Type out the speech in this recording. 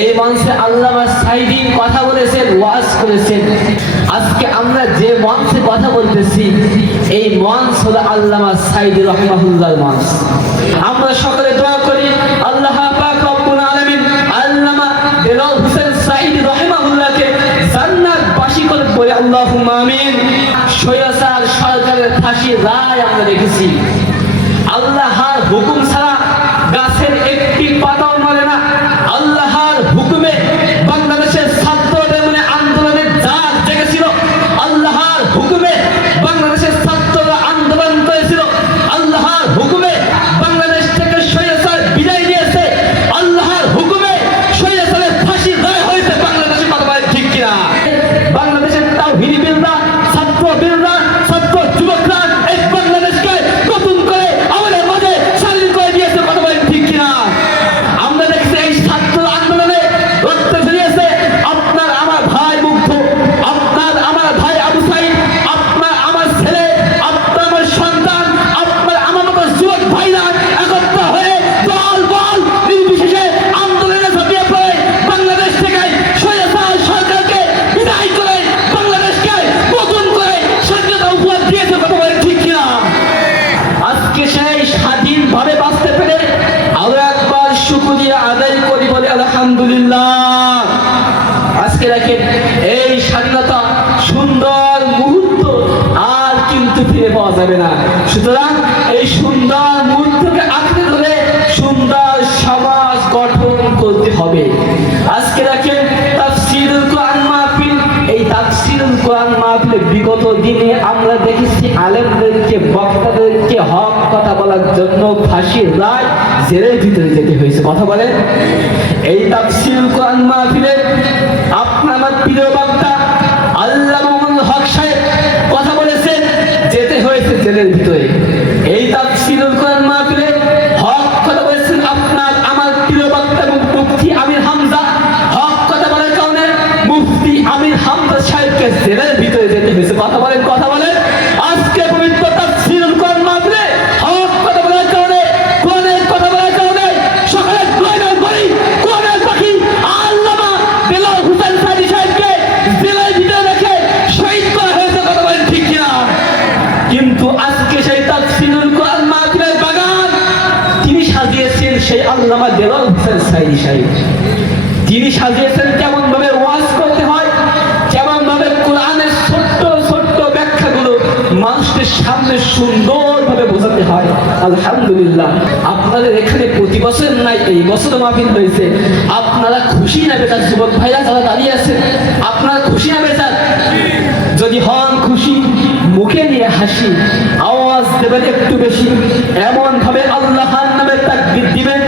এই মঞ্চে আল্লামা সাঈদী কথা বলেছেন, ওয়াজ করেছেন। আজকে আমরা যে মঞ্চে কথা বলতেছি এই মঞ্চ হলো আল্লামা সাঈদী রাহিমাহুল্লাহর মঞ্চ। আমরা সকলে দোয়া করি আল্লাহ পাক রব্বুল আলামিন আল্লামা দেলোয়ার হোসেন সাঈদী রাহিমাহুল্লাহকে জান্নাতবাসী করে বলে আল্লাহুম্মা আমিন। স্বৈরাচার সরকারের ফাঁসির রায় আমরা দেখেছি। আল্লাহর হুকুম ছাড়া গাছের একটি পাতাও নড়ে না। আল্লাহর হুকুমে বাংলাদেশের ছাত্রদের মনে আন্দোলনের জাগ জেগেছিল। আল্লাহর হুকুমে বাংলাদেশের ছাত্ররা আন্দোলন করেছিল। আল্লাহর হুকুমে বাংলাদেশ থেকে স্বৈরাচার বিদায় নিয়েছে। আল্লাহর হুকুমে স্বৈরাচারের ফাঁসির রায় হয়েছে বাংলাদেশে। কথা বলেন ঠিক কিনা? বাংলাদেশের তাওহীদি বিলরা, ছাত্র বিলরা, ছাত্র যুবকরা এই বাংলাদেশকে নতুন করে আমাদের মাঝে স্বাধীন করে দিয়েছে। কথা বলেন ঠিক কিনা? আমরা দেখছি এই ছাত্র আন্দোলনে রক্ত ঝরিয়েছে আপনার আমার ভাই মুগ্ধ, আপনার আমার ভাই আবু সাঈদ, আপনার আমার ছেলে, আপনার আমার সন্তান, আপনার আমার মতো যুবক ভাইরা একত্র হয়ে দল বল নির্বিশেষে আন্দোলনে ঝাঁপিয়ে পড়ে বাংলাদেশ থেকে স্বৈরাচার সরকারকে বিদায় করে বাংলাদেশকে নতুন করে স্বাধীনতা উপহার দিয়েছে। কথা বলেন ঠিক কিনা? আজকে সেই স্বাধীনভাবে বাঁচতে পেরে আরো একবার শুকরিয়া আদায় করি, বলে আলহামদুলিল্লাহ। আজকে দেখেন এই স্বাধীনতা সুন্দর মুহূর্ত আর কিন্তু ফিরে পাওয়া যাবে না। সুতরাং এই সুন্দর মুহূর্তকে আঁকড়ে ধরে সুন্দর সমাজ গঠন করতে হবে। আজকে দেখেন তাফসীরুল কোরআন মাহফিল, এই তাফসীরুল কোরআন মাহফিলে বিগত দিনে আমরা দেখেছি আলেমদেরকে, বক্তাদেরকে হক কথা বলার জন্য ফাঁসির রায়, জেলের ভিতরে যেতে হয়েছে। কথা বলেন। এই তাফসীরুল কোরআন মাহফিলে আপনার আমার প্রিয় বক্তা আল্লামা মামুনুল হক সাহেব কথা বলেছেন, যেতে হয়েছে জেলের ভিতরে। এই তাফসীরুল কোরআন মাহফিলে হক কথা বলেছেন আপনার আমার প্রিয় বক্তা মুফতি আমির হামজা, হক কথা বলার কারণে মুফতি আমির হামজা সাহেবকে জেলের ভিতরে যেতে হয়েছে। কথা বলেন, কথা বলেন। আজকে পবিত্র তাফসীরুল কোরআন মাহফিলে হক কথা বলার কারণে, কোরআনের কথা বলার কারণে সকালে দোয়ার বাড়ি কোরআনের পাখি আল্লামা দেলোয়ার হোসেন সাঈদী সাহেবকে জেলের ভিতরে রেখে শহীদ করা হয়েছে। কথা বলেন ঠিক কিনা? কিন্তু আজকে সেই তাফসীরুল কোরআন মাহফিলের বাগান তিনি সাজিয়েছেন সেই আল্লামা দেলোয়ার হোসেন সাঈদী সাহেব। তিনি সাজিয়েছেন কেমন ভাবে ওয়াজ করতে হয়, কেমন ভাবে কোরআনের ছোট্ট ছোট্ট ব্যাখ্যাগুলো মানুষের সামনে সুন্দরভাবে বোঝাতে হয়। আলহামদুলিল্লাহ, আপনাদের এখানে প্রতি বছর নাই, এই বছর মাহফিল হয়েছে। আপনারা খুশি না বেচার? যুবক ভাইরা যারা দাঁড়িয়ে আছে, আপনারা খুশি না বেচার? যদি হন খুশি, মুখে নিয়ে হাসি, আওয়াজ দেবেন একটু বেশি, এমন ভাবে আল্লাহর নামে তাকবীর দিবেন